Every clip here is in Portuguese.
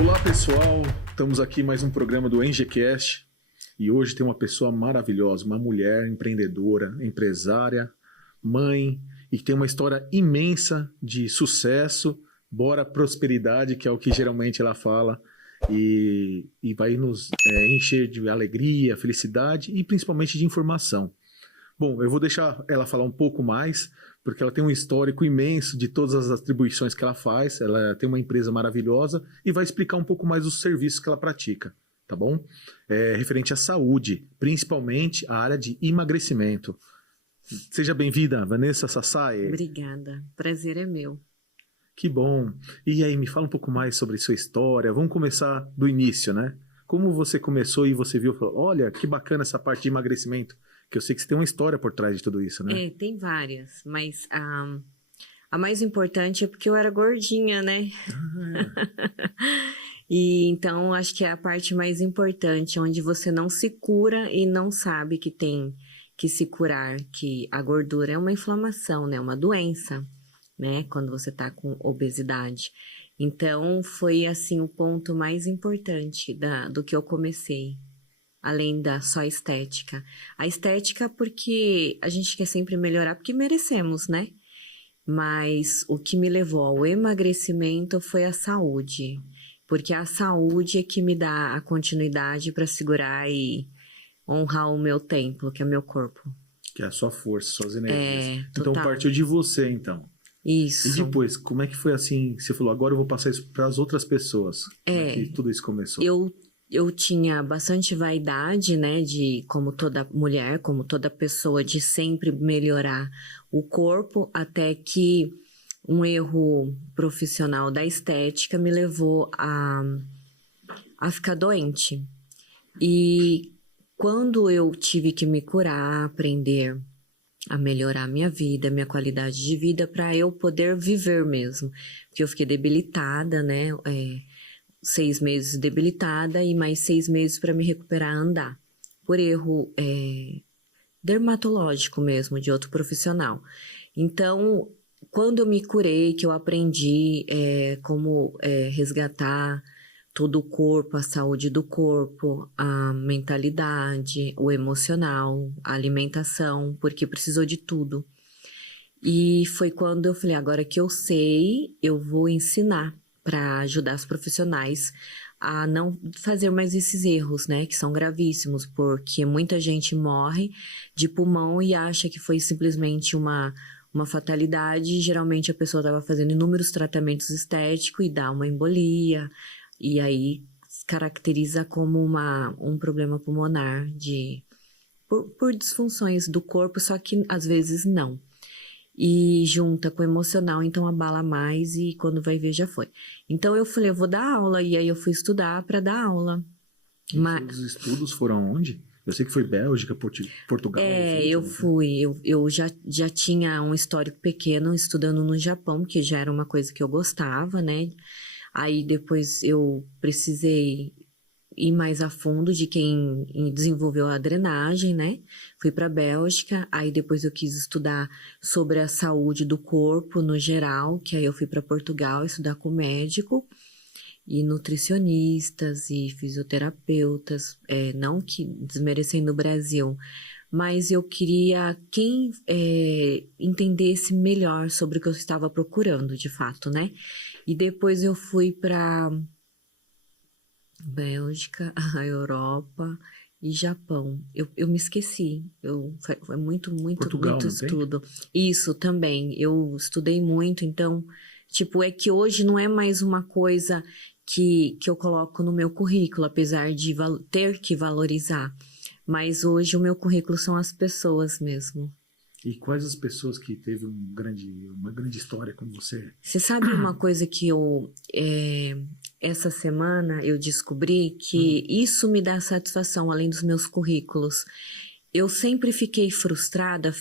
Olá pessoal, estamos aqui em mais um programa do NGCast e hoje tem uma pessoa maravilhosa, uma mulher empreendedora, empresária, mãe e que tem uma história imensa de sucesso, bora prosperidade, que é o que geralmente ela fala e vai nos encher de alegria, felicidade e principalmente de informação. Bom, eu vou deixar ela falar um pouco mais, porque ela tem um histórico imenso de todas as atribuições que ela faz, ela tem uma empresa maravilhosa e vai explicar um pouco mais os serviços que ela pratica, tá bom? Referente à saúde, principalmente a área de emagrecimento. Seja bem-vinda, Vanessa Sassai. Obrigada, prazer é meu. Que bom. E aí, me fala um pouco mais sobre sua história. Vamos começar do início, né? Como você começou e você viu, falou, olha, que bacana essa parte de emagrecimento. Que eu sei que você tem uma história por trás de tudo isso, né? Tem várias, mas a mais importante é porque eu era gordinha, né? E então acho que é a parte mais importante, onde você não se cura e não sabe que tem que se curar, que a gordura é uma inflamação, né? Uma doença, né? Quando você tá com obesidade. Então foi assim o ponto mais importante do que eu comecei. Além da só estética. A estética porque a gente quer sempre melhorar, porque merecemos, né? Mas o que me levou ao emagrecimento foi a saúde. Porque a saúde é que me dá a continuidade para segurar e honrar o meu templo, que é meu corpo. Que é a sua força, suas energias. Total. Então partiu de você, então. Isso. E depois, como é que foi assim? Você falou, agora eu vou passar isso para as outras pessoas. Como é que tudo isso começou? Eu tinha bastante vaidade, né, de como toda mulher, como toda pessoa, de sempre melhorar o corpo, até que um erro profissional da estética me levou a ficar doente. E quando eu tive que me curar, aprender a melhorar a minha vida, minha qualidade de vida, para eu poder viver mesmo. Porque eu fiquei debilitada, né, 6 meses debilitada e mais 6 meses para me recuperar a andar. Por erro dermatológico mesmo, de outro profissional. Então, quando eu me curei, que eu aprendi como resgatar todo o corpo, a saúde do corpo, a mentalidade, o emocional, a alimentação, porque precisou de tudo. E foi quando eu falei, agora que eu sei, eu vou ensinar para ajudar os profissionais a não fazer mais esses erros, né, que são gravíssimos, porque muita gente morre de pulmão e acha que foi simplesmente uma fatalidade, e geralmente a pessoa estava fazendo inúmeros tratamentos estéticos e dá uma embolia, e aí se caracteriza como um problema pulmonar por disfunções do corpo, só que às vezes não. E junta com o emocional, então abala mais e quando vai ver já foi. Então eu falei, eu vou dar aula, e aí eu fui estudar para dar aula. Os estudos foram onde? Eu sei que foi Bélgica, Portugal. Eu já tinha um histórico pequeno estudando no Japão, que já era uma coisa que eu gostava, né? Aí depois eu precisei ir mais a fundo de quem desenvolveu a drenagem, né? Fui para a Bélgica, aí depois eu quis estudar sobre a saúde do corpo no geral, que aí eu fui para Portugal estudar com médico e nutricionistas e fisioterapeutas, não que desmerecendo o Brasil, mas eu queria quem entendesse melhor sobre o que eu estava procurando, de fato, né? E depois eu fui para Bélgica, a Europa e Japão. Eu me esqueci. Foi muito Portugal, não estudo. Isso também. Eu estudei muito, então, tipo, é que hoje não é mais uma coisa que eu coloco no meu currículo, apesar de ter que valorizar. Mas hoje o meu currículo são as pessoas mesmo. E quais as pessoas que teve uma grande história com você? Você sabe uma coisa que essa semana eu descobri que isso me dá satisfação, além dos meus currículos. Eu sempre fiquei frustrada,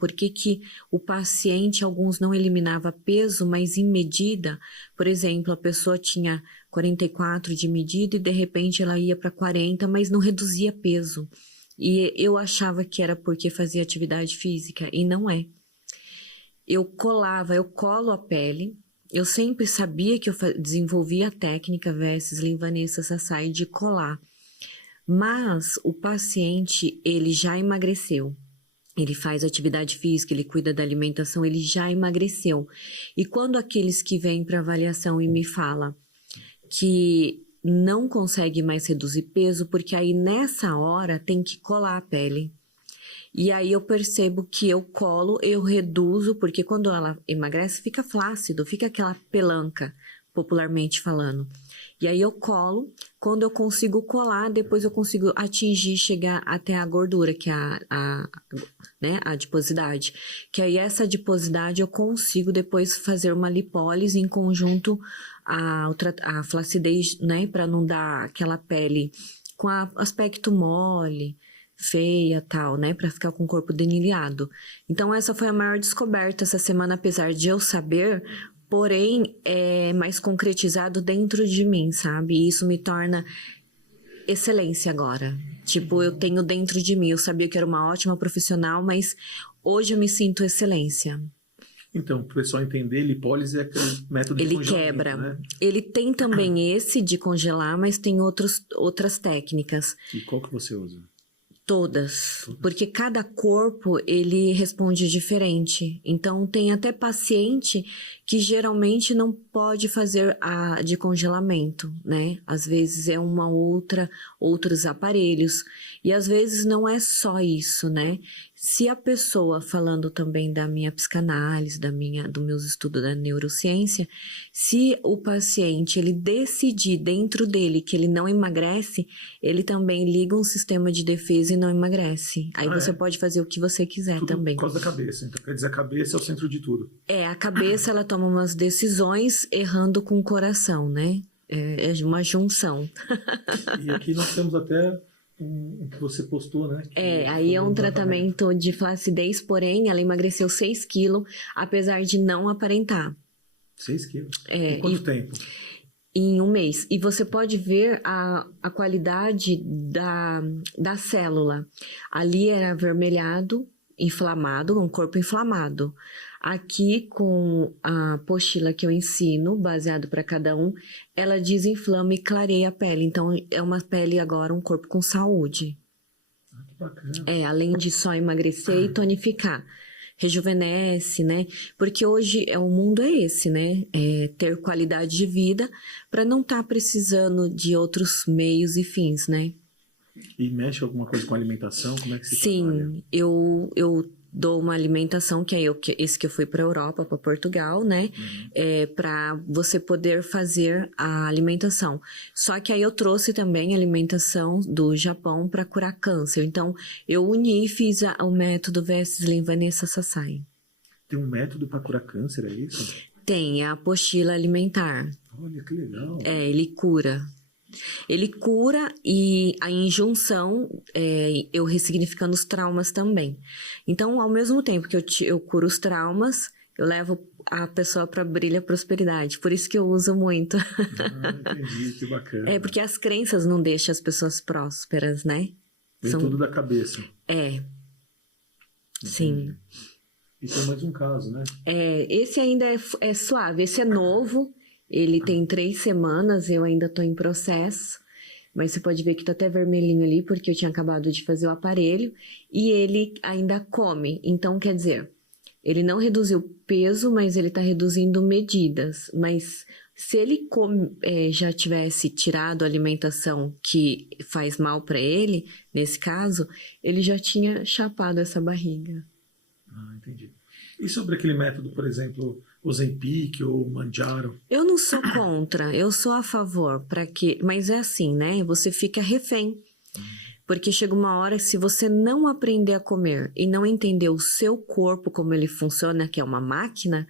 porque que o paciente, alguns não eliminava peso, mas em medida, por exemplo, a pessoa tinha 44 de medida e de repente ela ia para 40, mas não reduzia peso. E eu achava que era porque fazia atividade física, e não é. Eu colo a pele Eu sempre sabia que eu desenvolvia a técnica Veslis Vanessa Sassai de colar. Mas o paciente, ele já emagreceu. Ele faz atividade física, ele cuida da alimentação, ele já emagreceu. E quando aqueles que vêm para avaliação e me falam que não consegue mais reduzir peso, porque aí nessa hora tem que colar a pele. E aí eu percebo que eu colo, eu reduzo, porque quando ela emagrece fica flácido, fica aquela pelanca, popularmente falando. E aí eu colo, quando eu consigo colar, depois eu consigo atingir, chegar até a gordura, que é né, a adiposidade. Que aí essa adiposidade eu consigo depois fazer uma lipólise em conjunto a flacidez, né, para não dar aquela pele com aspecto mole, feia, tal, né, para ficar com o corpo deniliado. Então essa foi a maior descoberta essa semana, apesar de eu saber, porém é mais concretizado dentro de mim, sabe? E isso me torna excelência agora. Tipo, eu tenho dentro de mim, eu sabia que era uma ótima profissional, mas hoje eu me sinto excelência. Então, para o pessoal entender, lipólise é aquele método de congelamento, quebra. né? Ele tem também esse de congelar, mas tem outras técnicas. E qual que você usa? Todas, porque cada corpo ele responde diferente. Então tem até paciente que geralmente não pode fazer a de congelamento, né? Às vezes é outros aparelhos, e às vezes não é só isso, né? Se a pessoa, falando também da minha psicanálise, dos meus estudos da neurociência, se o paciente ele decidir dentro dele que ele não emagrece, ele também liga um sistema de defesa e não emagrece. Aí você pode fazer o que você quiser tudo também. Por causa da cabeça. Então quer dizer, a cabeça é o centro de tudo. A cabeça ela toma umas decisões errando com o coração, né? É uma junção. E aqui nós temos até o que você postou, né? Aí é um tratamento de flacidez, porém ela emagreceu 6 quilos, apesar de não aparentar. 6 quilos? Em quanto tempo? Em um mês. E você pode ver a qualidade da célula. Ali era avermelhado, inflamado, um corpo inflamado. Aqui, com a apostila que eu ensino, baseado para cada um, ela desinflama e clareia a pele. Então, é uma pele agora, um corpo com saúde. Que bacana. Além de só emagrecer e tonificar. Rejuvenesce, né? Porque hoje o mundo é esse, né? Ter qualidade de vida para não estar precisando de outros meios e fins, né? E mexe alguma coisa com alimentação? Como é que se trabalha? Sim, eu dou uma alimentação, que é esse que eu fui para a Europa, para Portugal, né? Para você poder fazer a alimentação. Só que aí eu trouxe também a alimentação do Japão para curar câncer. Então, eu uni e fiz o método Veslis Vanessa Sassai. Tem um método para curar câncer, é isso? Tem, a apostila alimentar. Olha, que legal. Ele cura. Ele cura e a injunção, eu ressignificando os traumas também. Então, ao mesmo tempo que eu curo os traumas, eu levo a pessoa para brilha prosperidade. Por isso que eu uso muito. Entendi, que bacana. Porque as crenças não deixam as pessoas prósperas, né? Vem tudo da cabeça. Sim. E tem mais um caso, né? Esse ainda é suave, esse é novo. Ele tem 3 semanas, eu ainda estou em processo, mas você pode ver que está até vermelhinho ali, porque eu tinha acabado de fazer o aparelho, e ele ainda come. Então, quer dizer, ele não reduziu peso, mas ele está reduzindo medidas. Mas se ele já tivesse tirado a alimentação que faz mal para ele, nesse caso, ele já tinha chapado essa barriga. Entendi. E sobre aquele método, por exemplo, Ozempic ou Mounjaro? Eu não sou contra, eu sou a favor, mas é assim, né? Você fica refém. Porque chega uma hora que se você não aprender a comer e não entender o seu corpo, como ele funciona, que é uma máquina,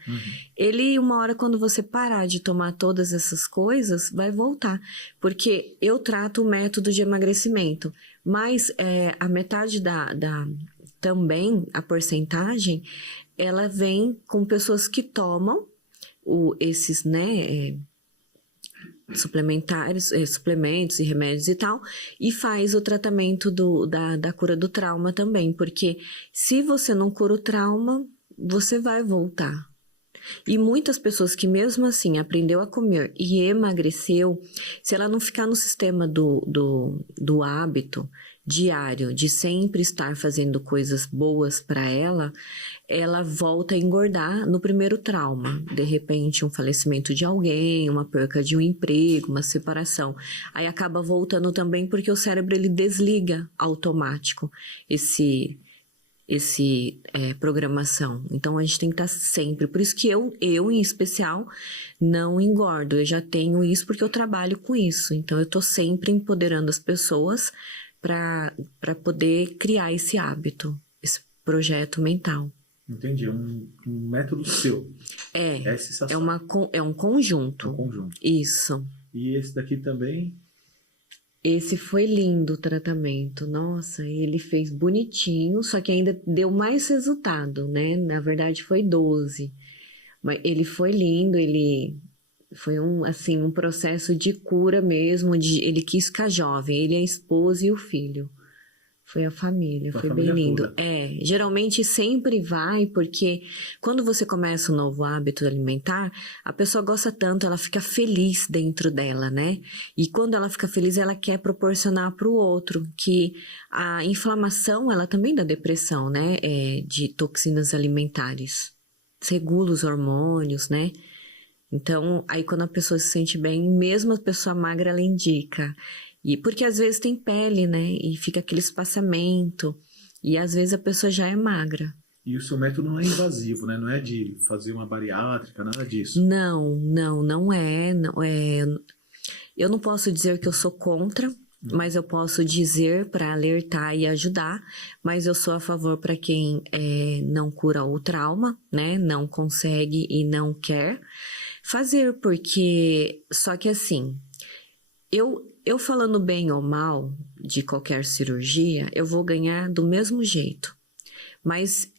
ele, uma hora, quando você parar de tomar todas essas coisas, vai voltar. Porque eu trato o método de emagrecimento, mas a metade também, a porcentagem, ela vem com pessoas que tomam esses, né, suplementos e remédios e tal, e faz o tratamento da cura do trauma também, porque se você não cura o trauma, você vai voltar. E muitas pessoas que mesmo assim aprendeu a comer e emagreceu, se ela não ficar no sistema do hábito diário, de sempre estar fazendo coisas boas para ela volta a engordar no primeiro trauma. De repente, um falecimento de alguém, uma perca de um emprego, uma separação. Aí acaba voltando também porque o cérebro ele desliga automático esse programação. Então a gente tem que estar sempre. Por isso que eu em especial não engordo. Eu já tenho isso porque eu trabalho com isso. Então eu estou sempre empoderando as pessoas para poder criar esse hábito, esse projeto mental. Entendi, é um método seu. É sensação. É um conjunto. Um conjunto. Isso. E esse daqui também? Esse foi lindo o tratamento. Nossa, ele fez bonitinho, só que ainda deu mais resultado, né? Na verdade foi 12. Mas ele foi lindo, ele foi um processo de cura mesmo, ele quis ficar jovem, ele, a esposa e o filho. Foi a família, foi bem lindo. Toda. Geralmente sempre vai, porque quando você começa um novo hábito alimentar, a pessoa gosta tanto, ela fica feliz dentro dela, né? E quando ela fica feliz, ela quer proporcionar para o outro, que a inflamação, ela também dá depressão, né? De toxinas alimentares. Regula os hormônios, né? Então, aí quando a pessoa se sente bem, mesmo a pessoa magra, ela indica. E porque às vezes tem pele, né? E fica aquele espaçamento. E às vezes a pessoa já é magra. E o seu método não é invasivo, né? Não é de fazer uma bariátrica, nada disso. Não é. Eu não posso dizer que eu sou contra, mas eu posso dizer para alertar e ajudar. Mas eu sou a favor para quem não cura o trauma, né? Não consegue e não quer fazer, porque... Só que assim, eu falando bem ou mal de qualquer cirurgia, eu vou ganhar do mesmo jeito. Mas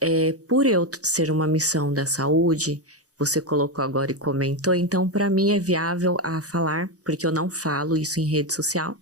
por eu ser uma missão da saúde, você colocou agora e comentou, então para mim é viável a falar, porque eu não falo isso em rede social,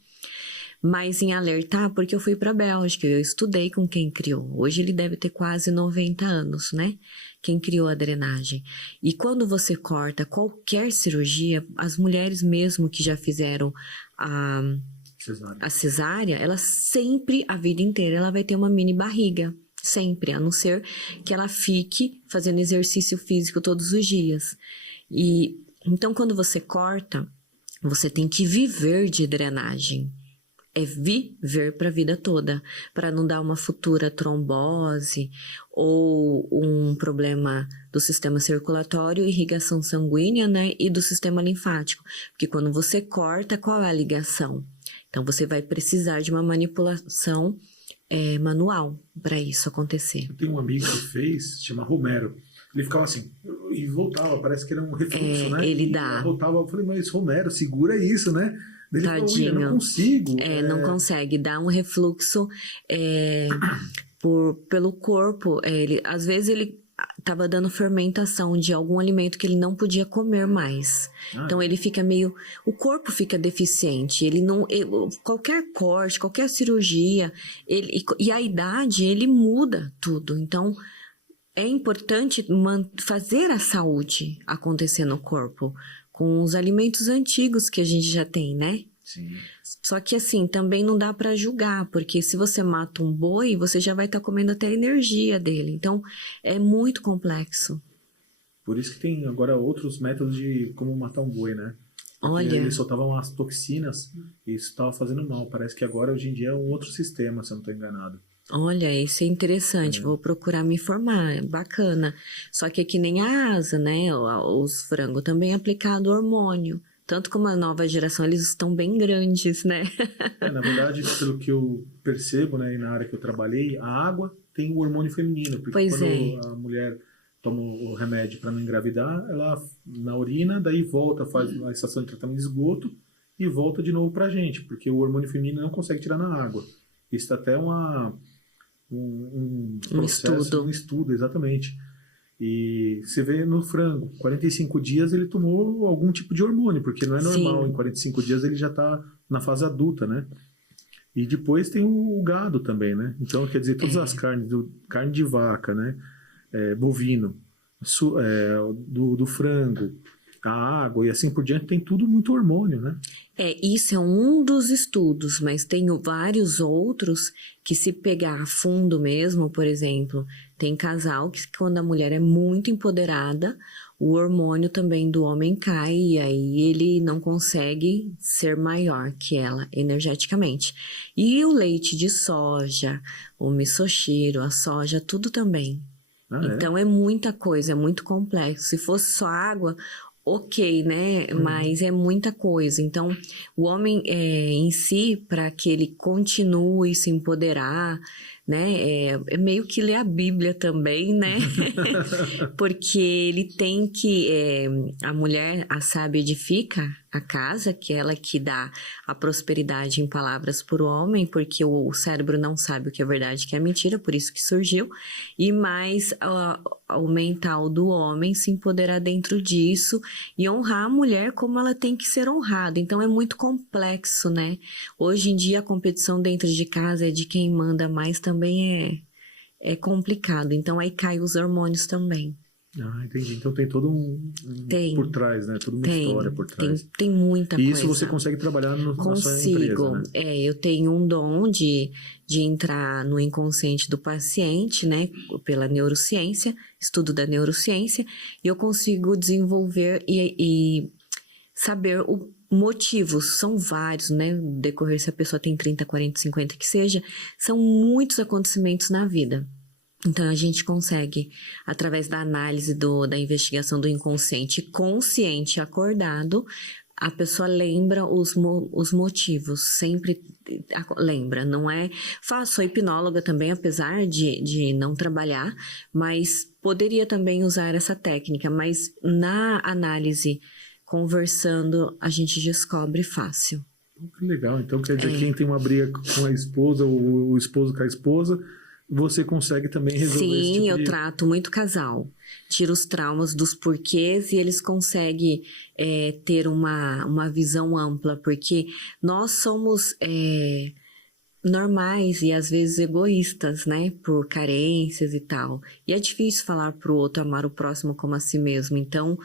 mas em alertar, porque eu fui para a Bélgica, eu estudei com quem criou. Hoje ele deve ter quase 90 anos, né? Quem criou a drenagem. E quando você corta qualquer cirurgia, as mulheres mesmo que já fizeram a cesárea, ela sempre, a vida inteira, ela vai ter uma mini barriga. Sempre, a não ser que ela fique fazendo exercício físico todos os dias. E então, quando você corta, você tem que viver de drenagem. É viver para a vida toda, para não dar uma futura trombose ou um problema do sistema circulatório, irrigação sanguínea, né, e do sistema linfático. Porque quando você corta, qual é a ligação? Então, você vai precisar de uma manipulação manual para isso acontecer. Eu tenho um amigo que fez, se chama Romero. Ele ficava assim, e voltava, parece que era um refluxo, né? Ele dá. Voltava, eu falei, mas Romero, segura isso, né? Ele Tadinho. Falou, eu não consigo. Não consegue, dá um refluxo pelo corpo. Às vezes ele estava dando fermentação de algum alimento que ele não podia comer mais. Então ele fica o corpo fica deficiente. Qualquer corte, qualquer cirurgia, e a idade, ele muda tudo. Então é importante fazer a saúde acontecer no corpo, com os alimentos antigos que a gente já tem, né? Sim. Só que assim, também não dá para julgar, porque se você mata um boi, você já vai estar comendo até a energia dele. Então, é muito complexo. Por isso que tem agora outros métodos de como matar um boi, né? Porque Olha, ele soltava umas toxinas e isso estava fazendo mal. Parece que agora, hoje em dia, é um outro sistema, se eu não estou enganado. olha, isso é interessante, vou procurar me informar, é bacana. Só que é que nem a asa, né? Os frangos também é aplicado hormônio. Tanto como a nova geração, eles estão bem grandes, né? Na verdade, pelo que eu percebo, né, e na área que eu trabalhei, a água tem o hormônio feminino. Porque quando a mulher toma o remédio para não engravidar, ela na urina, daí volta, faz a estação de tratamento de esgoto e volta de novo pra gente, porque o hormônio feminino não consegue tirar na água. Isso tá até um processo, um estudo, exatamente. E você vê no frango, 45 dias ele tomou algum tipo de hormônio, porque não é normal. Sim. Em 45 dias ele já está na fase adulta, né? E depois tem o gado também, né? Então, quer dizer, todas as carnes, carne de vaca, né? Bovino, do frango, a água e assim por diante, tem tudo muito hormônio, né? Isso é um dos estudos, mas tem vários outros que, se pegar a fundo mesmo, por exemplo, tem casal que, quando a mulher é muito empoderada, o hormônio também do homem cai e aí ele não consegue ser maior que ela energeticamente. E o leite de soja, o misoshiro, a soja, tudo também. Então é muita coisa, é muito complexo. Se fosse só água, ok, né? Mas é muita coisa. Então, o homem em si, para que ele continue se empoderar, né? É meio que ler a Bíblia também, né? Porque ele tem que... a mulher, a sábia, edifica a casa, que é ela que dá a prosperidade em palavras para o homem, porque o cérebro não sabe o que é verdade e o que é mentira, por isso que surgiu. E mais o mental do homem se empoderar dentro disso e honrar a mulher como ela tem que ser honrada. Então é muito complexo, né? Hoje em dia a competição dentro de casa é de quem manda mais, também é complicado. Então aí cai os hormônios também. Entendi. Então tem todo por trás, né? Toda uma história por trás. Tem muita coisa. E isso você consegue trabalhar na sua empresa, né? Eu tenho um dom de entrar no inconsciente do paciente, né? Pela neurociência, estudo da neurociência, e eu consigo desenvolver e saber motivos. São vários, né? No decorrer, se a pessoa tem 30, 40, 50, que seja, são muitos acontecimentos na vida. Então, a gente consegue, através da análise da investigação do inconsciente consciente e acordado, a pessoa lembra os motivos, sempre lembra, não é? Sou hipnóloga também, apesar de não trabalhar, mas poderia também usar essa técnica, mas na análise, conversando, a gente descobre fácil. Que legal, então quer dizer, quem tem uma briga com a esposa, ou o esposo com a esposa, você consegue também resolver esse tipo eu trato muito casal. Tiro os traumas dos porquês e eles conseguem ter uma visão ampla, porque nós somos normais e às vezes egoístas, né? Por carências e tal. E é difícil falar pro outro amar o próximo como a si mesmo. Então,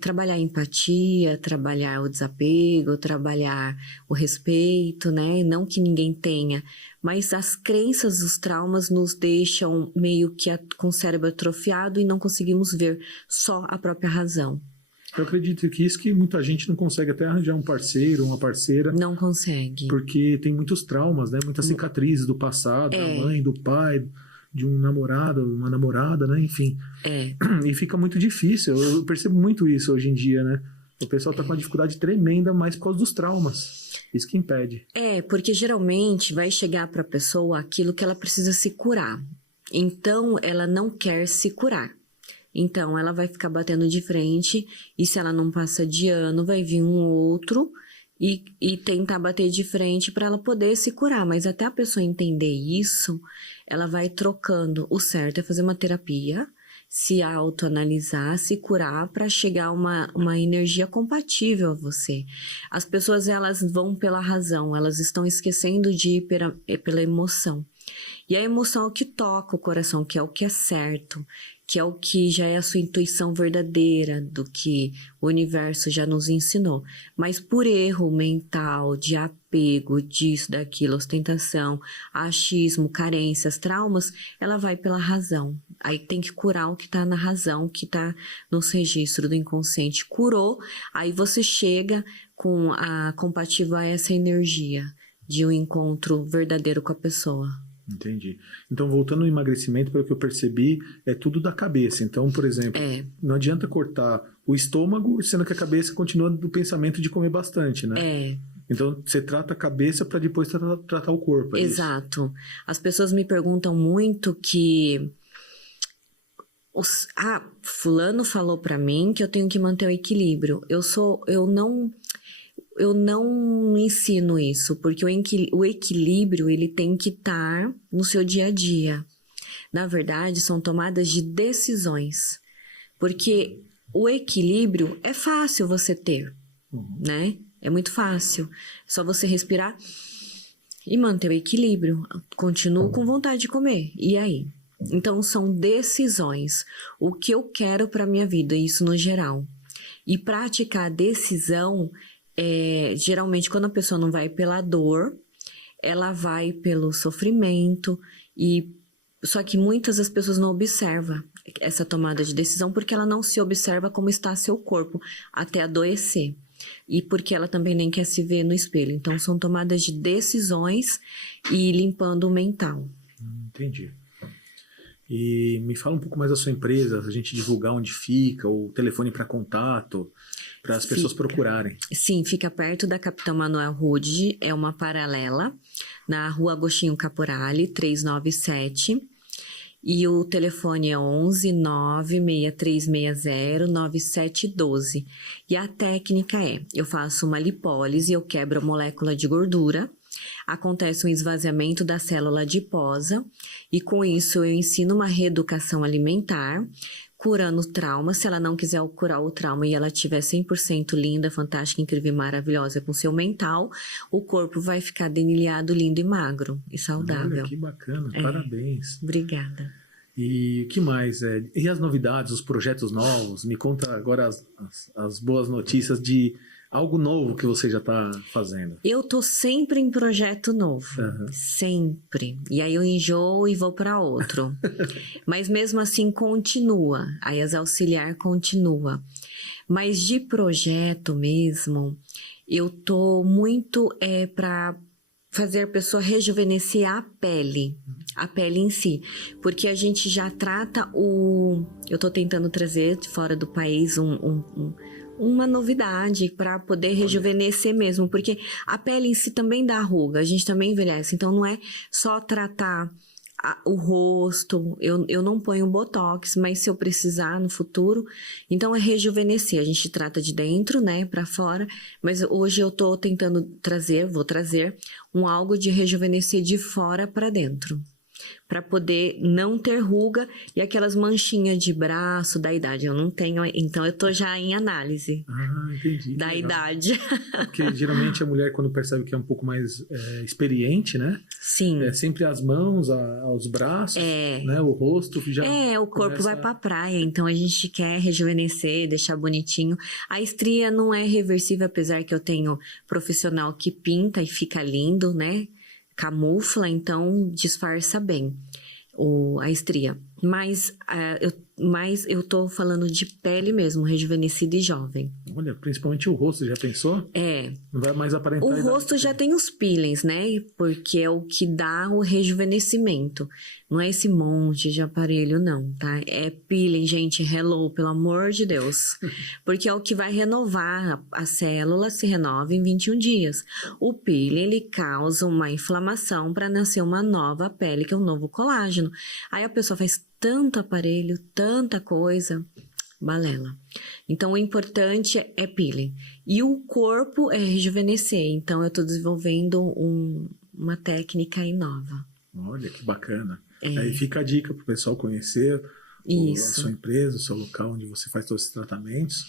trabalhar a empatia, trabalhar o desapego, trabalhar o respeito, né? Não que ninguém tenha, mas as crenças, os traumas nos deixam meio que com o cérebro atrofiado e não conseguimos ver só a própria razão. Eu acredito que isso que muita gente não consegue até arranjar um parceiro, uma parceira. Não consegue. Porque tem muitos traumas, né? Muitas cicatrizes do passado, da mãe, do pai, de um namorado, uma namorada, né? Enfim. E fica muito difícil. Eu percebo muito isso hoje em dia, né? O pessoal tá com uma dificuldade tremenda, mas por causa dos traumas. Isso que impede. Porque geralmente vai chegar para a pessoa aquilo que ela precisa se curar. Então, ela não quer se curar. Então, ela vai ficar batendo de frente e, se ela não passa de ano, vai vir um outro e tentar bater de frente para ela poder se curar. Mas até a pessoa entender isso, ela vai trocando. O certo é fazer uma terapia, se autoanalisar, se curar para chegar a uma energia compatível a você. As pessoas, elas vão pela razão, elas estão esquecendo de ir pela emoção. E a emoção é o que toca o coração, que é o que é certo, que é o que já é a sua intuição verdadeira, do que o universo já nos ensinou. Mas por erro mental, de apego, disso, daquilo, ostentação, achismo, carências, traumas, ela vai pela razão. Aí tem que curar o que está na razão, que está nos registros do inconsciente. Curou, aí você chega com compatível a essa energia de um encontro verdadeiro com a pessoa. Entendi. Então, voltando ao emagrecimento, pelo que eu percebi, é tudo da cabeça. Então, por exemplo, não adianta cortar o estômago, sendo que a cabeça continua do pensamento de comer bastante, né? Então, você trata a cabeça para depois tratar o corpo. Exato. Isso? As pessoas me perguntam muito que... fulano falou para mim que eu tenho que manter o equilíbrio. Eu não ensino isso, porque o equilíbrio, ele tem que estar no seu dia a dia. Na verdade, são tomadas de decisões. Porque o equilíbrio é fácil você ter, né? É muito fácil. É só você respirar e manter o equilíbrio. Continuo com vontade de comer. E aí? Então, são decisões. O que eu quero para minha vida, isso no geral. E praticar a decisão, geralmente, quando a pessoa não vai pela dor, ela vai pelo sofrimento. Só que muitas das pessoas não observam essa tomada de decisão porque ela não se observa como está seu corpo até adoecer. E porque ela também nem quer se ver no espelho. Então, são tomadas de decisões e limpando o mental. Entendi. E me fala um pouco mais da sua empresa, a gente divulgar onde fica, o telefone para contato, para as pessoas procurarem. Sim, fica perto da Capitão Manuel Rude, é uma paralela, na Rua Agostinho Caporale, 397. E o telefone é 11 96360 9712. E a técnica eu faço uma lipólise, eu quebro a molécula de gordura, acontece um esvaziamento da célula adiposa e com isso eu ensino uma reeducação alimentar, curando o trauma. Se ela não quiser curar o trauma e ela estiver 100% linda, fantástica, incrível e maravilhosa com seu mental, o corpo vai ficar denilhado, lindo e magro e saudável. Olha, que bacana, parabéns. Obrigada. E o que mais? E as novidades, os projetos novos? Me conta agora as boas notícias de algo novo que você já está fazendo. Eu tô sempre em projeto novo, sempre. E aí eu enjoo e vou para outro. Mas mesmo assim continua, aí as auxiliar continua. Mas de projeto mesmo, eu tô muito para fazer a pessoa rejuvenescer a pele em si, porque a gente já trata eu tô tentando trazer de fora do país uma novidade para poder rejuvenescer mesmo, porque a pele em si também dá ruga, a gente também envelhece, então não é só tratar o rosto, eu não ponho botox, mas se eu precisar no futuro, então é rejuvenescer, a gente trata de dentro, né, para fora, mas hoje eu tô tentando vou trazer algo de rejuvenescer de fora para dentro, para poder não ter ruga e aquelas manchinhas de braço da idade. Eu não tenho, então eu tô já em análise. Entendi. Da idade. Porque geralmente a mulher, quando percebe que é um pouco mais experiente, né? Sim. É sempre as mãos, os braços, né? O rosto já. O corpo vai pra praia, então a gente quer rejuvenescer, deixar bonitinho. A estria não é reversível, apesar que eu tenho profissional que pinta e fica lindo, né? Camufla, então disfarça bem a estria. Mas eu tô falando de pele mesmo, rejuvenescida e jovem. Olha, principalmente o rosto, já pensou? Não vai mais aparentar. O rosto já tem os peelings, né? Porque é o que dá o rejuvenescimento. Não é esse monte de aparelho, não, tá? É peeling, gente, hello, pelo amor de Deus. Porque é o que vai renovar, a célula se renova em 21 dias. O peeling, ele causa uma inflamação para nascer uma nova pele, que é um novo colágeno. Aí a pessoa faz tanto aparelho, tanta coisa, balela. Então, o importante é peeling. E o corpo é rejuvenescer. Então, eu estou desenvolvendo uma técnica aí nova. Olha, que bacana. Aí fica a dica para o pessoal conhecer a sua empresa, o seu local onde você faz todos esses tratamentos.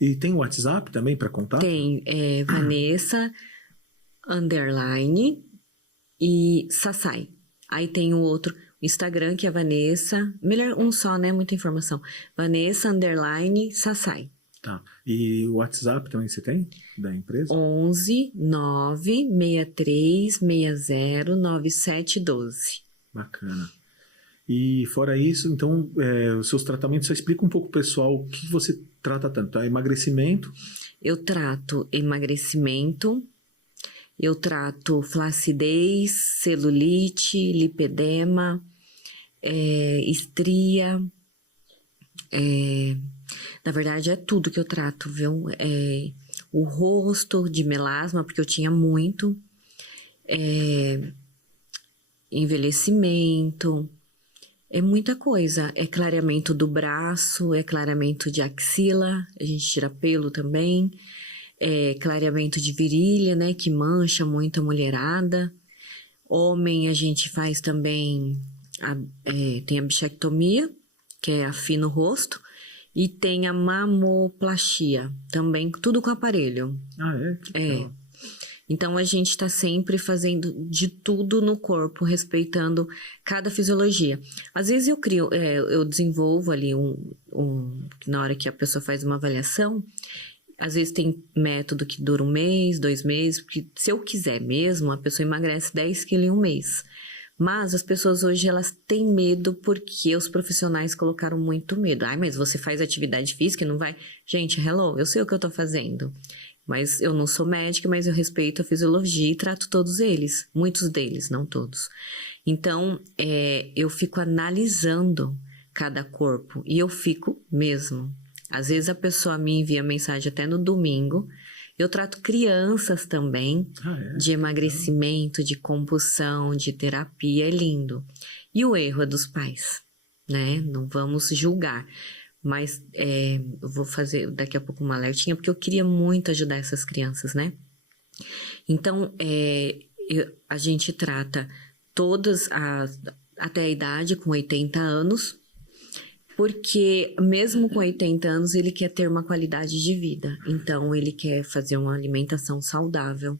E tem o WhatsApp também para contato? Tem, Vanessa, _ e Sassai. Aí tem o outro Instagram, que é Vanessa, melhor um só, né? Muita informação. Vanessa _ Sassai. Tá. E o WhatsApp também você tem? Da empresa? 11 963 60 9712. Bacana. E fora isso, então, os seus tratamentos, você explica um pouco, pessoal, o que você trata tanto? Tá? Emagrecimento? Eu trato emagrecimento, eu trato flacidez, celulite, lipedema, estria, na verdade é tudo que eu trato, viu? O rosto de melasma, porque eu tinha muito, envelhecimento, é muita coisa, é clareamento do braço, é clareamento de axila, a gente tira pelo também, clareamento de virilha, né, que mancha muito a mulherada. Homem, a gente faz também, tem a bichectomia, que afina o rosto, e tem a mamoplastia, também, tudo com aparelho. Ah, é? Então, a gente está sempre fazendo de tudo no corpo, respeitando cada fisiologia. Às vezes eu desenvolvo ali na hora que a pessoa faz uma avaliação, às vezes tem método que dura 1 mês, 2 meses, porque se eu quiser mesmo, a pessoa emagrece 10 quilos em 1 mês. Mas as pessoas hoje, elas têm medo porque os profissionais colocaram muito medo. Ai, mas você faz atividade física e não vai... Gente, hello, eu sei o que eu tô fazendo. Mas eu não sou médica, mas eu respeito a fisiologia e trato todos eles. Muitos deles, não todos. Então, eu fico analisando cada corpo. E eu fico mesmo. Às vezes a pessoa me envia mensagem até no domingo. Eu trato crianças também, de emagrecimento, de compulsão, de terapia, é lindo. E o erro é dos pais, né? Não vamos julgar. Mas eu vou fazer daqui a pouco uma alertinha, porque eu queria muito ajudar essas crianças, né? Então, a gente trata todas até a idade, com 80 anos, porque mesmo com 80 anos ele quer ter uma qualidade de vida. Então ele quer fazer uma alimentação saudável.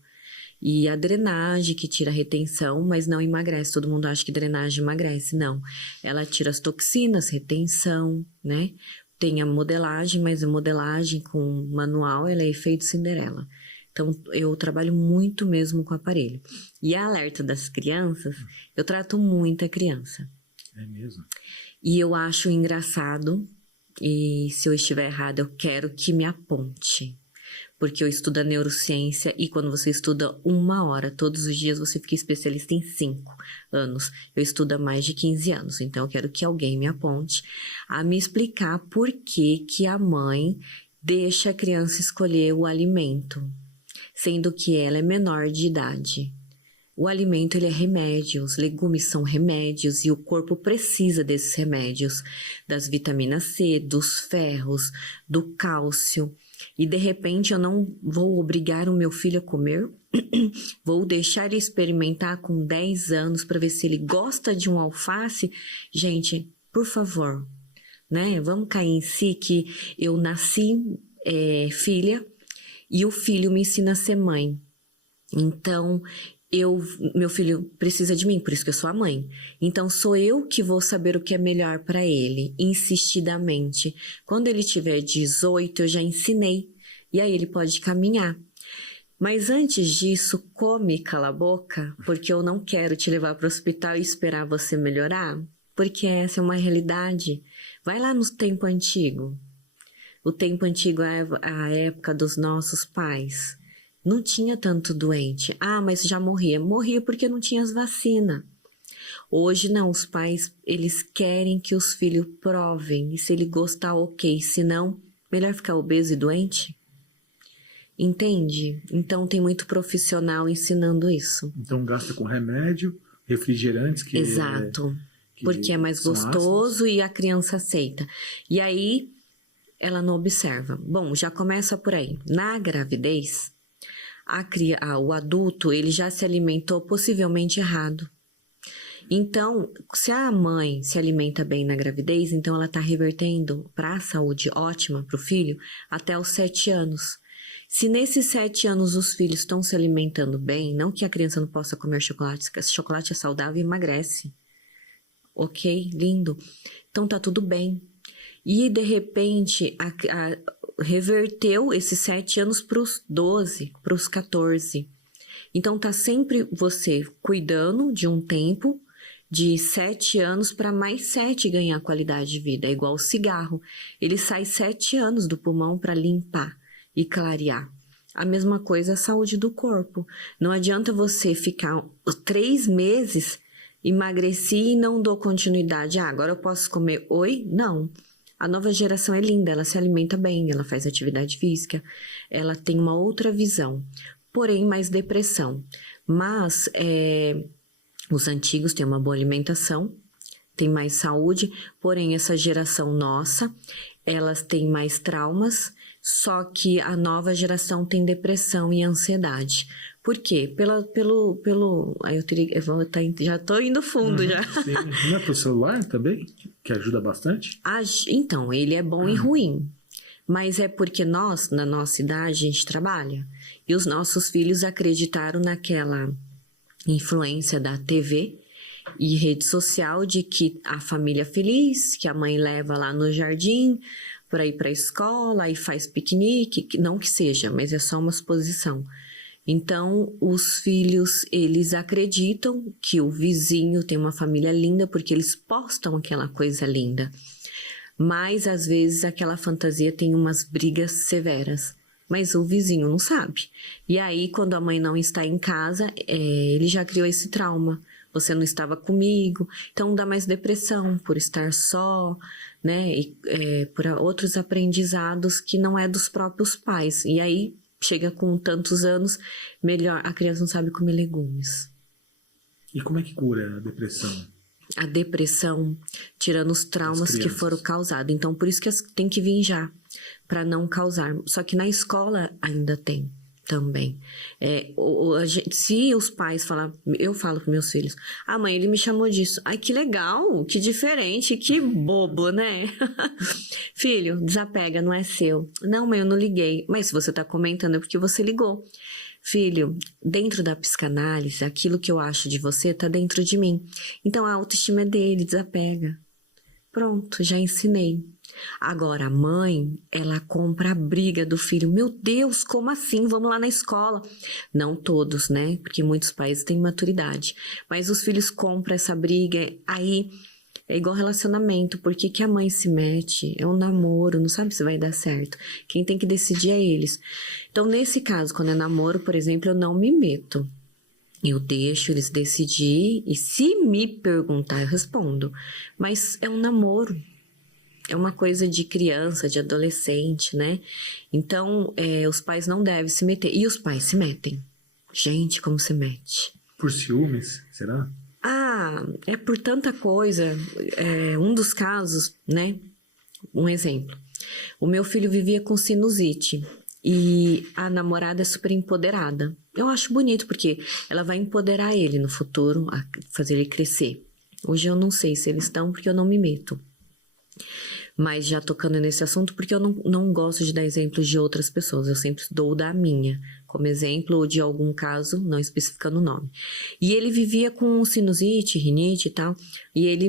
E a drenagem que tira a retenção, mas não emagrece. Todo mundo acha que drenagem emagrece. Não. Ela tira as toxinas, retenção, né? Tem a modelagem, mas a modelagem com manual, ela é efeito Cinderela. Então, eu trabalho muito mesmo com o aparelho. E a alerta das crianças, eu trato muita criança. É mesmo? E eu acho engraçado, e se eu estiver errada, eu quero que me aponte. Porque eu estudo a neurociência e quando você estuda 1 hora todos os dias, você fica especialista em 5 anos. Eu estudo há mais de 15 anos, então eu quero que alguém me aponte a me explicar por que a mãe deixa a criança escolher o alimento, sendo que ela é menor de idade. O alimento, ele é remédio, os legumes são remédios e o corpo precisa desses remédios, das vitaminas C, dos ferros, do cálcio. E de repente eu não vou obrigar o meu filho a comer, vou deixar ele experimentar com 10 anos para ver se ele gosta de um alface. Gente, por favor, né? Vamos cair em si que eu nasci filha e o filho me ensina a ser mãe. Então, meu filho precisa de mim, por isso que eu sou a mãe. Então, sou eu que vou saber o que é melhor para ele, insistidamente. Quando ele tiver 18, eu já ensinei. E aí ele pode caminhar. Mas antes disso, come e cala a boca, porque eu não quero te levar para o hospital e esperar você melhorar, porque essa é uma realidade. Vai lá no tempo antigo. O tempo antigo é a época dos nossos pais. Não tinha tanto doente. Ah, mas já morria. Morria porque não tinha as vacinas. Hoje não, os pais, eles querem que os filhos provem. E se ele gostar, ok. Se não, melhor ficar obeso e doente. Entende? Então tem muito profissional ensinando isso. Então gasta com remédio, refrigerantes que... Exato. Porque é mais gostoso e a criança aceita. E aí, ela não observa. Bom, já começa por aí. Na gravidez... o adulto, ele já se alimentou possivelmente errado. Então, se a mãe se alimenta bem na gravidez, então ela está revertendo para a saúde ótima para o filho até os 7 anos. Se nesses 7 anos os filhos estão se alimentando bem, não que a criança não possa comer chocolate, porque chocolate é saudável e emagrece. Ok, lindo. Então tá tudo bem. E de repente, reverteu esses 7 anos para os 12, para os 14. Então tá sempre você cuidando de um tempo de 7 anos para mais 7 ganhar qualidade de vida. É igual o cigarro. Ele sai 7 anos do pulmão para limpar e clarear. A mesma coisa é a saúde do corpo. Não adianta você ficar 3 meses, emagreci e não dou continuidade. Agora eu posso comer oi? Não. A nova geração é linda, ela se alimenta bem, ela faz atividade física, ela tem uma outra visão, porém mais depressão. Mas os antigos têm uma boa alimentação, têm mais saúde, porém essa geração nossa, elas têm mais traumas, só que a nova geração tem depressão e ansiedade. Por quê? Já estou indo fundo já. Sim. Não é pro celular também? Que ajuda bastante? Então, ele é bom e ruim. Mas é porque nós, na nossa idade, a gente trabalha. E os nossos filhos acreditaram naquela influência da TV e rede social de que a família feliz, que a mãe leva lá no jardim para ir para a escola e faz piquenique, não que seja, mas é só uma suposição. Então, os filhos, eles acreditam que o vizinho tem uma família linda porque eles postam aquela coisa linda. Mas, às vezes, aquela fantasia tem umas brigas severas. Mas o vizinho não sabe. E aí, quando a mãe não está em casa, ele já criou esse trauma. Você não estava comigo. Então, dá mais depressão por estar só, né? E, por outros aprendizados que não é dos próprios pais. E aí, chega com tantos anos, melhor, a criança não sabe comer legumes. E como é que cura a depressão? A depressão, tirando os traumas que foram causados. Então, por isso que tem que vir já, para não causar. Só que na escola ainda tem também. Se os pais falar, eu falo para meus filhos, mãe, ele me chamou disso. Ai, que legal, que diferente, que bobo, né? Filho, desapega, não é seu. Não, mãe, eu não liguei. Mas se você tá comentando é porque você ligou. Filho, dentro da psicanálise, aquilo que eu acho de você tá dentro de mim. Então a autoestima é dele, desapega. Pronto, já ensinei. Agora, a mãe, ela compra a briga do filho. Meu Deus, como assim? Vamos lá na escola. Não todos, né? Porque muitos pais têm maturidade. Mas os filhos compram essa briga. Aí é igual relacionamento. Por que a mãe se mete? É um namoro, não sabe se vai dar certo. Quem tem que decidir é eles. Então, nesse caso, quando é namoro, por exemplo, eu não me meto. Eu deixo eles decidir e se me perguntar, eu respondo. Mas é um namoro. É uma coisa de criança, de adolescente, né? Então, os pais não devem se meter. E os pais se metem. Gente, como se mete. Por ciúmes, será? É por tanta coisa. Um dos casos, né? Um exemplo. O meu filho vivia com sinusite. E a namorada é super empoderada. Eu acho bonito, porque ela vai empoderar ele no futuro, a fazer ele crescer. Hoje eu não sei se eles estão, porque eu não me meto. Mas já tocando nesse assunto, porque eu não gosto de dar exemplos de outras pessoas, eu sempre dou da minha, como exemplo, ou de algum caso, não especificando o nome. E ele vivia com sinusite, rinite e tal, e ele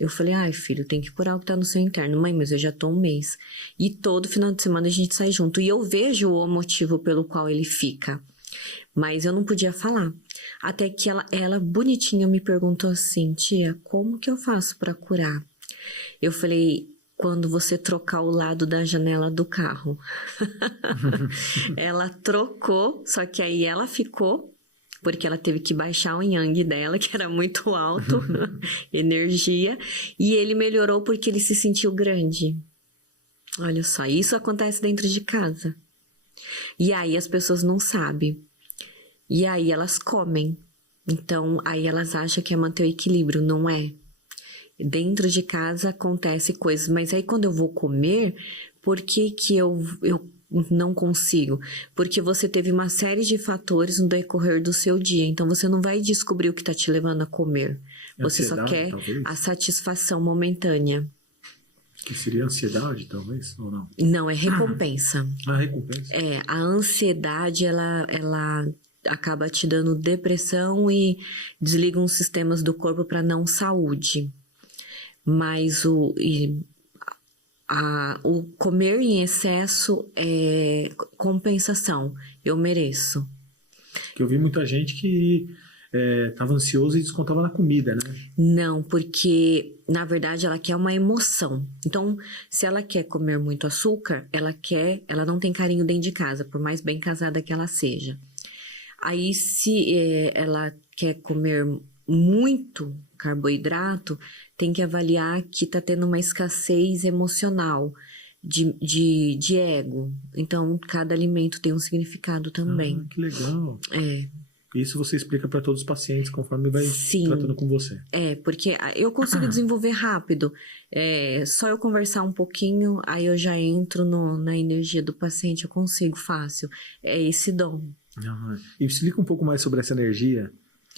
eu falei, ai filho, tem que curar o que tá no seu interno. Mãe, mas eu já tô um mês. E todo final de semana a gente sai junto, e eu vejo o motivo pelo qual ele fica. Mas eu não podia falar. Até que ela bonitinha me perguntou assim, tia, como que eu faço pra curar? Eu falei, quando você trocar o lado da janela do carro. Ela trocou, só que aí ela ficou, porque ela teve que baixar o yang dela, que era muito alto, energia, e ele melhorou porque ele se sentiu grande. Olha só, isso acontece dentro de casa. E aí as pessoas não sabem. E aí elas comem. Então, aí elas acham que é manter o equilíbrio, não é? Dentro de casa acontece coisas, mas aí quando eu vou comer, por que eu não consigo? Porque você teve uma série de fatores no decorrer do seu dia, então você não vai descobrir o que está te levando a comer. Você só quer talvez a satisfação momentânea. Que seria ansiedade, talvez, ou não? Não, é recompensa. Recompensa? A ansiedade, ela acaba te dando depressão e desliga uns sistemas do corpo para não saúde. Mas o comer em excesso é compensação. Eu mereço. Que eu vi muita gente que estava ansioso e descontava na comida, né? Não, porque na verdade ela quer uma emoção. Então, se ela quer comer muito açúcar, ela não tem carinho dentro de casa, por mais bem casada que ela seja. Aí, se ela quer comer muito carboidrato, tem que avaliar que está tendo uma escassez emocional de ego. Então, cada alimento tem um significado também. Que legal. Isso você explica para todos os pacientes conforme vai tratando com você. Porque eu consigo desenvolver rápido. Só eu conversar um pouquinho, aí eu já entro na energia do paciente, eu consigo fácil. É esse dom. E explica um pouco mais sobre essa energia.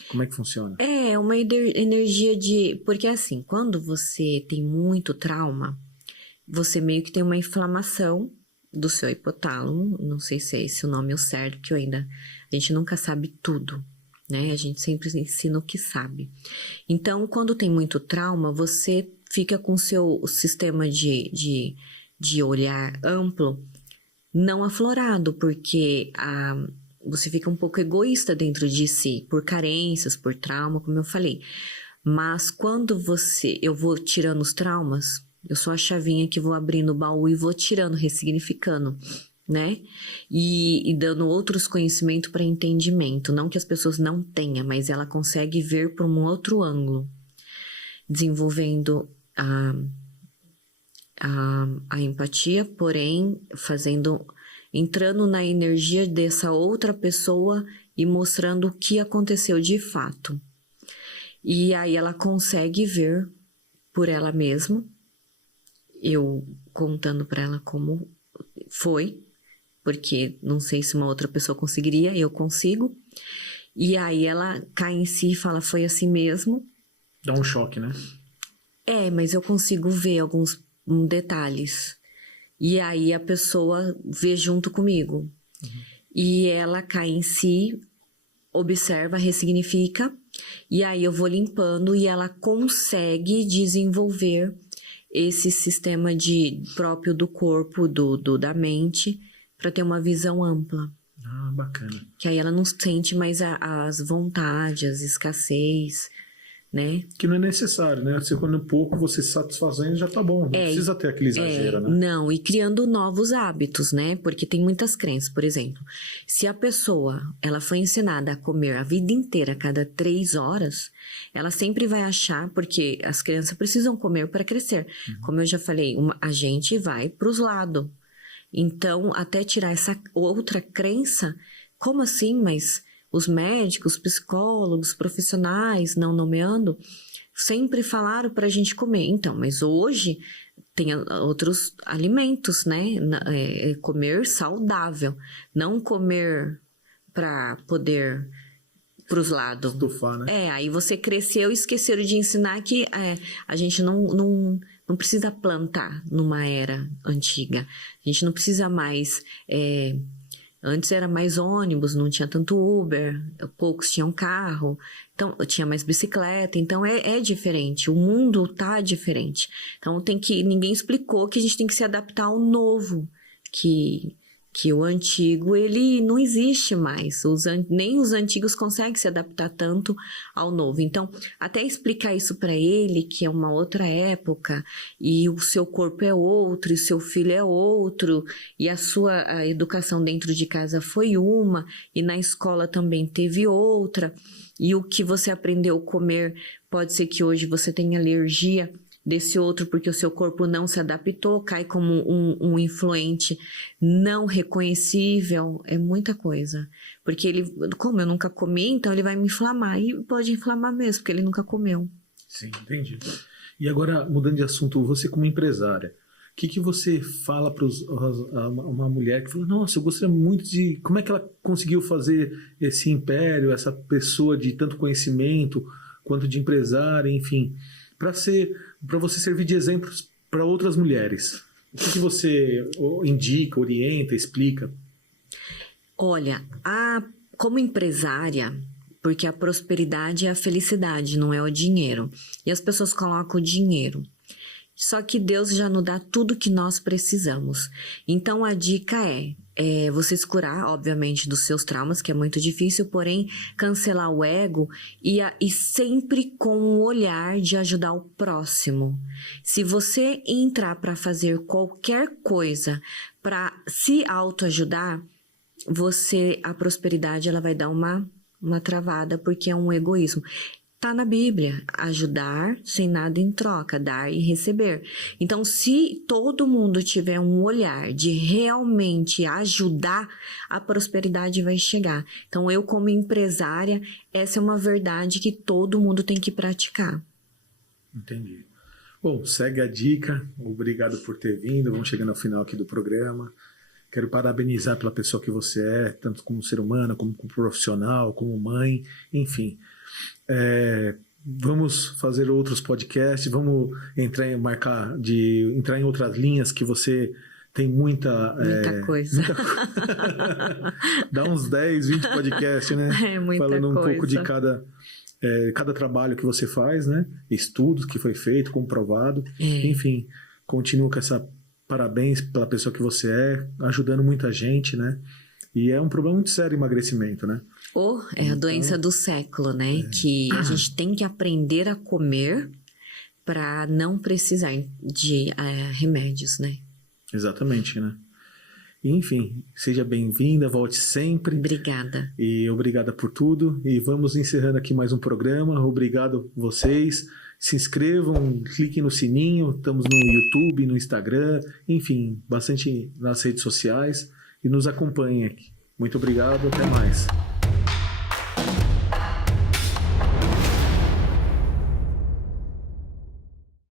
Como é que funciona? É uma energia de... Porque assim, quando você tem muito trauma, você meio que tem uma inflamação do seu hipotálamo, não sei se é esse o nome ou certo, que a gente nunca sabe tudo, né? A gente sempre ensina o que sabe. Então, quando tem muito trauma, você fica com o seu sistema de olhar amplo não aflorado, porque você fica um pouco egoísta dentro de si, por carências, por trauma, como eu falei. Mas quando eu vou tirando os traumas, eu sou a chavinha que vou abrindo o baú e vou tirando, ressignificando, né? E dando outros conhecimentos para entendimento. Não que as pessoas não tenham, mas ela consegue ver por um outro ângulo. Desenvolvendo a empatia, porém entrando na energia dessa outra pessoa e mostrando o que aconteceu de fato. E aí ela consegue ver por ela mesma, eu contando para ela como foi, porque não sei se uma outra pessoa conseguiria, eu consigo. E aí ela cai em si e fala, foi assim mesmo. Dá um choque, né? Mas eu consigo ver alguns detalhes. E aí a pessoa vê junto comigo. E ela cai em si, observa, ressignifica, e aí eu vou limpando e ela consegue desenvolver esse sistema próprio do corpo, da mente, para ter uma visão ampla. Bacana. Que aí ela não sente mais as vontades, as escassez, né? Que não é necessário, né? Você, quando pouco você satisfazendo, já tá bom. Não precisa ter aquele exagero, né? Não, e criando novos hábitos, né? Porque tem muitas crenças. Por exemplo, se a pessoa ela foi ensinada a comer a vida inteira, a cada 3 horas, ela sempre vai achar, porque as crianças precisam comer para crescer. Como eu já falei, a gente vai para os lados. Então, até tirar essa outra crença, como assim? Mas os médicos, psicólogos, profissionais, não nomeando, sempre falaram para a gente comer. Então, mas hoje tem outros alimentos, né? Comer saudável, não comer para poder para os lados. Estufar, né? Aí você cresceu e esqueceram de ensinar que a gente não precisa plantar numa era antiga. A gente não precisa mais... Antes era mais ônibus, não tinha tanto Uber, poucos tinham carro, então tinha mais bicicleta, então é diferente, o mundo tá diferente. Então ninguém explicou que a gente tem que se adaptar ao novo, que o antigo ele não existe mais, nem os antigos conseguem se adaptar tanto ao novo. Então, até explicar isso para ele, que é uma outra época, e o seu corpo é outro, e o seu filho é outro, e a educação dentro de casa foi uma, e na escola também teve outra, e o que você aprendeu a comer, pode ser que hoje você tenha alergia desse outro porque o seu corpo não se adaptou, cai como um influente não reconhecível, é muita coisa. Porque como eu nunca comi, então ele vai me inflamar, e pode inflamar mesmo, porque ele nunca comeu. Sim, entendi. E agora, mudando de assunto, você como empresária, o que você fala para uma mulher que falou, nossa, eu gostaria muito de... Como é que ela conseguiu fazer esse império, essa pessoa de tanto conhecimento, quanto de empresária, enfim, para você servir de exemplo para outras mulheres? O que você indica, orienta, explica? Olha, como empresária, porque a prosperidade é a felicidade, não é o dinheiro. E as pessoas colocam o dinheiro. Só que Deus já nos dá tudo que nós precisamos. Então a dica é você se curar, obviamente, dos seus traumas, que é muito difícil, porém cancelar o ego e sempre com um olhar de ajudar o próximo. Se você entrar para fazer qualquer coisa para se autoajudar, a prosperidade ela vai dar uma travada, porque é um egoísmo. Tá na Bíblia, ajudar sem nada em troca, dar e receber. Então, se todo mundo tiver um olhar de realmente ajudar, a prosperidade vai chegar. Então, eu como empresária, essa é uma verdade que todo mundo tem que praticar. Entendi. Bom, segue a dica. Obrigado por ter vindo. Vamos chegando ao final aqui do programa. Quero parabenizar pela pessoa que você é, tanto como ser humano, como profissional, como mãe, enfim. Vamos fazer outros podcasts, vamos entrar em outras linhas que você tem muita coisa. Dá uns 10, 20 podcasts, né? Muita Falando um coisa. pouco de cada trabalho que você faz, né? Estudos que foi feito, comprovado. Enfim, continuo com parabéns pela pessoa que você é, ajudando muita gente, né? E é um problema muito sério o emagrecimento, né? A doença do século, né? Que a gente tem que aprender a comer para não precisar de remédios, né? Exatamente, né? Enfim, seja bem-vinda, volte sempre. Obrigada. E obrigada por tudo. E vamos encerrando aqui mais um programa. Obrigado vocês. Se inscrevam, cliquem no sininho. Estamos no YouTube, no Instagram, enfim, bastante nas redes sociais. E nos acompanhem aqui. Muito obrigado, até mais.